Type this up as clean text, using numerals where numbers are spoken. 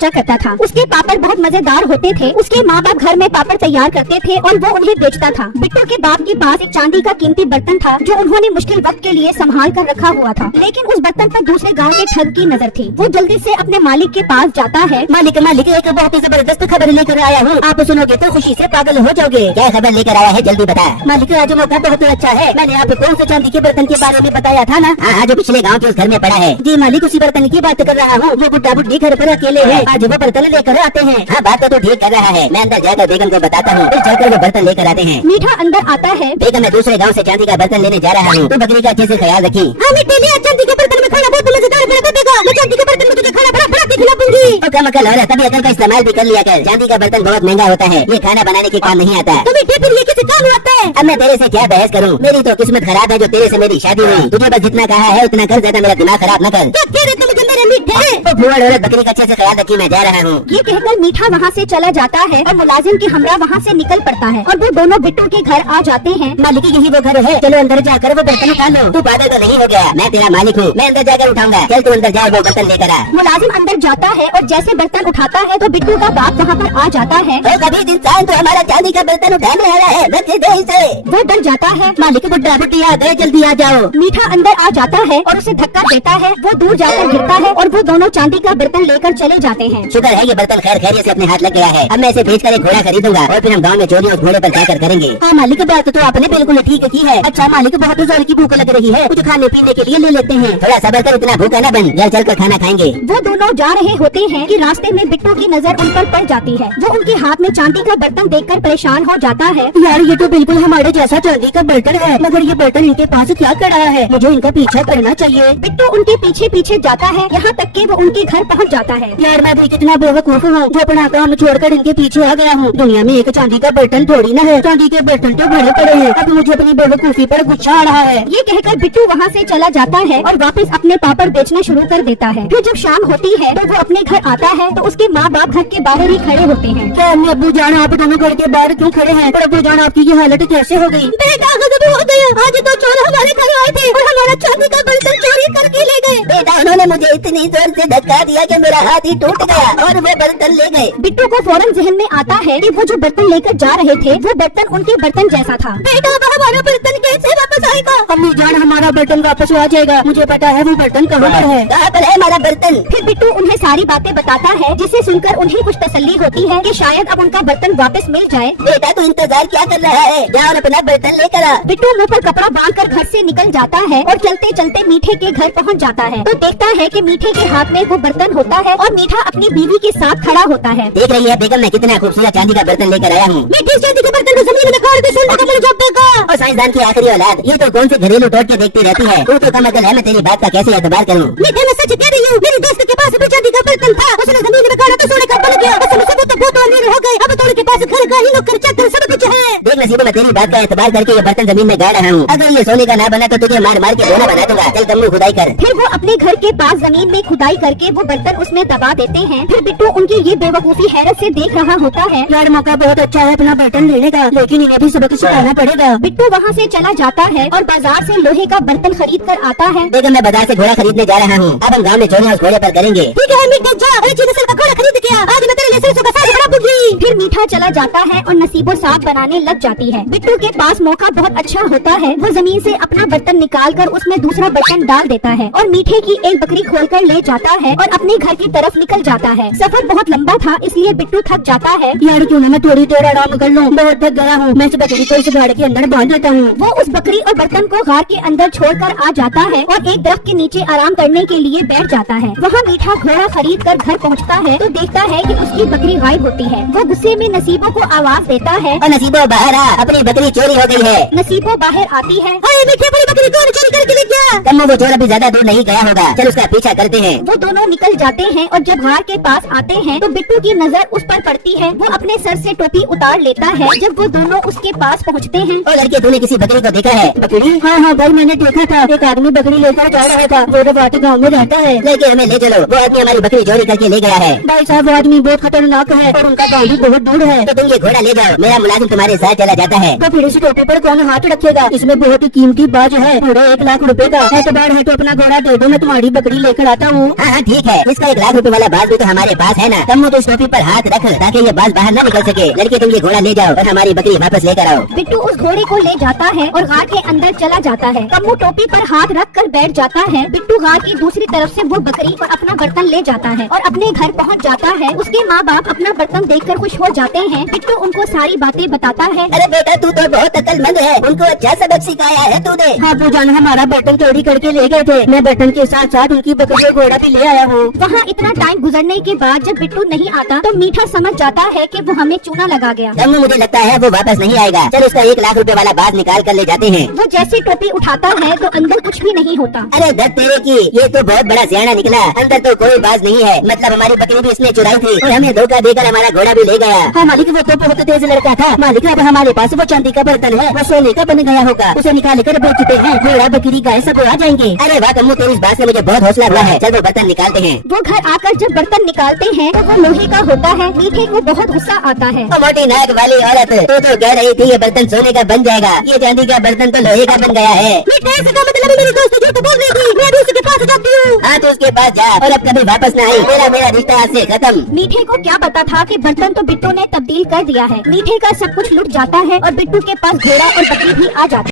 बेचा करता था। उसके पापड़ बहुत मजेदार होते थे। उसके माँ बाप घर में पापड़ तैयार करते थे और वो उन्हें बेचता था। बिट्टू के बाप के पास एक चांदी का कीमती बर्तन था जो उन्होंने मुश्किल वक्त के लिए संभाल कर रखा हुआ था, लेकिन उस बर्तन पर दूसरे गाँव के ठग की नजर थी। वो जल्दी से अपने मालिक के पास जाता है। मालिक एक बहुत ही जबरदस्त खबर लेकर आया हूँ, आप सुनोगे तो खुशी से पागल हो जाओगे। क्या खबर लेकर आया है, जल्दी बता। मालिक आज मौका बहुत अच्छा है, मैंने आपको कौन से चांदी के बर्तन के बारे में बताया था ना? हाँ, जो पिछले गाँव के उस घर में पड़ा है। जी मालिक, उसी बर्तन की बात कर रहा हूँ। वो बुढ़ा बुढ़ी घर पर अकेले है, आज वो बर्तन लेकर आते हैं। हाँ, बात तो ठीक कर रहा है, मैं अंदर जाकर बेगम को बताता हूँ, जाकर वो बर्तन लेकर आते हैं। मीठा अंदर आता है। बेगम, मैं दूसरे गाँव से चांदी का बर्तन लेने जा रहा हूँ, तो बकरी का अच्छे से ख्याल रखी। चांदी के बर्तन में खाना बहुत मजेदार बनेगा। मैं चांदी के बर्तन में तुझे खाना बड़ा बड़ा खिलाऊंगी। कम अकल हो रहा, तभी अकल का इस्तेमाल भी कर लिया कर। चांदी का बर्तन बहुत महंगा होता है, ये खाना बनाने के काम नहीं आता। तुम्हें फिर ये किसी काम आता है? अब मैं तेरे से क्या बहस करूँ, मेरी तो किस्मत खराब है जो तेरे से मेरी शादी हुई। तुझे बस जितना कहा है उतना कर, ज्यादा मेरा दिमाग खराब न कर। बकरी का अच्छे से ख्याल रखी, मैं जा रहा हूँ। ये कहकर मीठा वहाँ से चला जाता है और मुलाजिम के हमरा वहाँ से निकल पड़ता है और वो दोनों बिट्टू के घर आ जाते हैं। मालिक, यही वो घर है, चलो अंदर जाकर वो बर्तन उठा लो। तू पागल तो नहीं हो गया? मैं तेरा मालिक हूँ, मैं अंदर जाकर उठाऊंगा। चल तू अंदर जा, वो बर्तन लेकर आ। मुलाजिम अंदर जाता है और जैसे बर्तन उठाता है तो बिट्टू का बाप वहाँ पर आ जाता है। कभी इंसान तो हमारा चांदी का बर्तन उठाने आया है, रख दे इसे। वो डर जाता है। मालिक, बुढ़ा बुढ़ी आ गए, जल्दी आ जाओ। मीठा अंदर आ जाता है और उसे धक्का देता है। वो दूर जाकर गिरता है और वो दोनों चांदी का बर्तन लेकर चले जाते हैं। शुक्र है ये बर्तन खैर खैरियत से अपने हाथ लग गया है। अब मैं इसे बेचकर एक घोड़ा खरीदूंगा और फिर हम गांव में चोरी उस घोड़े पर जाकर करेंगे। हाँ मालिक, बात तो आपने बिल्कुल ठीक की है। अच्छा मालिक, बहुत जोर की भूख लग रही है, कुछ खाने पीने के लिए ले लेते हैं। थोड़ा सब्र कर, इतना भूखा न बन, चल कर खाना खाएंगे। वो दोनों जा रहे होते हैं कि रास्ते में बिट्टू की नजर उन पर पड़ जाती है। वो उनके हाथ में चांदी का बर्तन देखकर परेशान हो जाता है। यार, ये तो बिल्कुल हमारे जैसा चांदी का बर्तन है, मगर ये बर्तन इनके पास क्या कर रहा है? मुझे इनका पीछा करना चाहिए। बिट्टू उनके पीछे पीछे जाता है, यहाँ तक कि वो उनके घर पहुँच जाता है। यार, मैं भी कितना बेवकूफ हूँ, जो अपना काम छोड़कर इनके पीछे आ गया हूँ। दुनिया में एक चांदी का बर्तन थोड़ी ना है, चांदी के बर्तन तो भरे पड़े हैं। अब मुझे अपनी बेवकूफी पर गुस्सा आ रहा है। ये कहकर बिट्टू वहाँ से चला जाता है और वापस अपने पापड़ बेचना शुरू कर देता है। फिर जब शाम होती है तो वो अपने घर आता है तो उसके माँ बाप घर के बाहर ही खड़े होते हैं। क्या अम्मी अब्बू जान, आप दोनों घर के बाहर क्यों खड़े हैं? और अब्बू जान, आपकी ये हालत कैसे हो गई? बेटा, गजब हो गया, आज तो चोर हमारे घर आए थे और हमारा चांदी का बर्तन चोरी करके ले गए। बेटा, उन्होंने मुझे इतनी जोर से धक्का दिया कि मेरा हाथ ही टूट गया और वो बर्तन ले गए। बिट्टू को फौरन जहन में आता है कि वो जो बर्तन लेकर जा रहे थे वो बर्तन उनके बर्तन जैसा था। बेटा, हमारा बर्तन कैसे वापस आएगा? अम्मी जान, हमारा बर्तन वापस आ जाएगा, मुझे पता है वो बर्तन कहाँ पर है। कहाँ पर है हमारा बर्तन? फिर बिट्टू उन्हें सारी बातें बताता है, जिसे सुनकर उन्हें कुछ तसल्ली होती है कि शायद अब उनका बर्तन वापस मिल जाए। बेटा, तू इंतजार क्या कर रहा है? जा और अपना बर्तन लेकर आ। बिट्टू मुँह पर कपड़ा बांधकर घर से निकल जाता है और चलते चलते मीठे के घर पहुंच जाता है तो देखता है कि मीठे के हाथ में वो बर्तन होता है और मीठा अपनी बीवी के साथ खड़ा होता है। देख रही है बेगम, मैं कितना खूबसूरत चांदी का बर्तन लेकर आया हूँ। मीठे चांदी के बर्तन को जमीन में गाड़ दे, और साइंसदान की आखिरी औलाद, ये तो कौन से घरेलू टोट के देखती रहती है? तू तो कम अकल है, मैं तेरी बात का कैसे एतबार करूँ? मीठे, मैं सच कह रही हूँ, मेरी दोस्त के पास भी चांदी का बर्तन था, उसने जमीन में गाड़ा तो सोने का बन गया। वो तो बहुत अमीर हो गए, अब तो उनके पास घर का ही नौकर चाकर सब कुछ है। देख नसीबो, मैं तेरी बात का एतबार करके ये बर्तन जमीन में गाड़ रहा हूँ। अगर ये सोने का ना बना तो तुझे मार मार के दोना बना दूंगा। चल कम्मू, खुदाई कर। फिर वो अपने घर के पास जमीन में खुदाई करके वो बर्तन उसमें दबा देते हैं। फिर बिट्टू उनकी ये बेवकूफी हैरत से देख रहा होता है। यार, मौका बहुत अच्छा है अपना बर्तन लेने का, लेकिन इन्हें भी सबक सिखाना पड़ेगा। बिट्टू वहाँ से चला जाता है और बाजार से लोहे का बर्तन खरीद कर आता है। बेगम, मैं बाजार से घोड़ा खरीदने जा रहा हूँ, अब हम गाँव में चोरियां उस घोड़े पर करेंगे। ठीक है मीठा, जा अच्छी नस्ल का घोड़ा खरीद के आ, आज मैं तेरे लिए सरसों का साग बनाऊंगी। फिर मीठा चला जाता है और नसीबो साग बनाने लग जाती है। बिट्टू के पास मौका बहुत अच्छा होता है, वो जमीन से अपना बर्तन निकाल कर उसमें दूसरा बर्तन डाल देता है और मीठे की एक बकरी खोलकर ले जाता है और अपने घर की तरफ निकल जाता है। सफर बहुत लंबा था, इसलिए बिट्टू थक जाता है। यार, क्यों ना मैं थोड़ी देर आराम कर लूँ, बहुत थक गया हूँ। मैं इस बकरी को इस गाड़ के अंदर बांध देता हूँ। वो उस बकरी और बर्तन को गार के अंदर छोड़कर आ जाता है और एक दरख्त के नीचे आराम करने के लिए बैठ जाता है। वहाँ मीठा घोड़ा खरीद कर घर पहुँचता है तो देखता है कि उसकी बकरी गायब होती है। वो गुस्से में नसीबो को आवाज देता है, और नसीबो बाहर आ, अपनी बकरी चोरी हो गई है। नसीबो बाहर आती है। मीठे, अपनी बकरी कौन चोरी करके ले गया? कम्मू, वो चोर अभी ज्यादा दूर नहीं गया होगा, चल उसका पीछा करते हैं। वो दोनों निकल जाते हैं और जब गार के पास आते हैं तो बिट्टू की नजर उस पर पड़ती है। वो अपने सर से टोपी उतार लेता है। जब वो दोनों उसके पास पहुँचते हैं। और लड़के, तूने किसी बकरी को देखा है? बकरी? हाँ हाँ भाई, मैंने देखा था, एक आदमी बकरी लेकर जा रहा था, वो रबाटी गाँव में रहता है। लेके हमें ले चलो, वो आदमी हमारी बकरी चोरी करके ले गया है। भाई साहब, वो आदमी बहुत खतरनाक है और उनका गाँव भी बहुत बहुत दूर है। तो तुम ये घोड़ा ले जाओ, मेरा मुलाजिम तुम्हारे साथ चला जाता है। तो फिर इस टोपी पर कौन हाथ रखेगा? इसमें बहुत ही कीमती बाज है, पूरे 1 लाख रुपए का। एतबार है तो अपना घोड़ा दे दो, मैं तुम्हारी बकरी लेकर आता हूँ। हाँ ठीक है, इसका 1 लाख रुपए वाला बाज भी तो हमारे पास है ना। कम्मू तो इस टोपी पर हाथ रख ताकि ये बाज बाहर न निकल सके। लड़के तुम ये घोड़ा ले जाओ और हमारी बकरी वापस लेकर आओ। बिट्टू उस घोड़े को ले जाता है और गार के अंदर चला जाता है। कम्मू टोपी पर हाथ रख कर बैठ जाता है। बिट्टू गार की दूसरी तरफ से वो बकरी और अपना बर्तन ले जाता है और अपने घर पहुंच जाता है। उसके माँ बाप अपना बर्तन देखकर खुश हो जाते हैं। बिट्टू उनको सारी बातें बताता है। अरे बेटा तू तो बहुत अक्लमंद है, उनको अच्छा सबक सिखाया है तूने। हाँ पूजान, हमारा बर्तन चोरी करके ले गए थे, मैं बर्तन के साथ साथ उनकी बकरी और घोड़ा भी ले आया हूँ। वहाँ इतना टाइम गुजरने के बाद जब बिट्टू नहीं आता तो मीठा समझ जाता है कि वो हमें चूना लगा गया। कम्मू मुझे लगता है वो वापस नहीं आएगा। चल उसका 1 लाख रुपए वाला बाज निकाल कर ले जाते हैं। वो जैसे टोपी उठाता है तो अंदर कुछ भी नहीं होता। अरे दत्त तेरे की, ये तो बहुत बड़ा सियाना निकला। अंदर तो कोई बाज नहीं है, मतलब हमारी बकरी भी इसने चुराई थी और हमें धोखा देकर हमारा घोड़ा भी ले गया। हाँ मालिक, वो तो बहुत तेज लड़का था। मालिक अब हमारे पास वो चांदी का बर्तन है, वो सोने का बन गया होगा, उसे निकाल कर बेच चुके हैं। घोड़ा बकरी गाय सब आ जाएंगे। अरे वाह कम्मू, तेरी इस बात से मुझे बहुत हौसला हुआ है। चल वो बर्तन निकालते हैं। वो घर आकर जब बर्तन निकालते हैं तो वो लोहे का होता है। मीठे को बहुत गुस्सा आता है। ओ मोटी नाक वाली औरत, तू तो कह रही थी ये बर्तन सोने का बन जाएगा, ये चांदी का बर्तन तो लोहे का बन गया है। मतलब मेरी दोस्त जो तो बोल रही थी, मैं भी उसके पास जाती हूँ। हाँ तो उसके पास जा और अब कभी वापस न आई। मेरा रिश्ता आज से खत्म। मीठे को क्या पता था कि बर्तन तो बिट्टू ने तब्दील कर दिया है। मीठे का सब कुछ लुट जाता है और बिट्टू के पास घोड़ा और बकरी भी आ जाती है।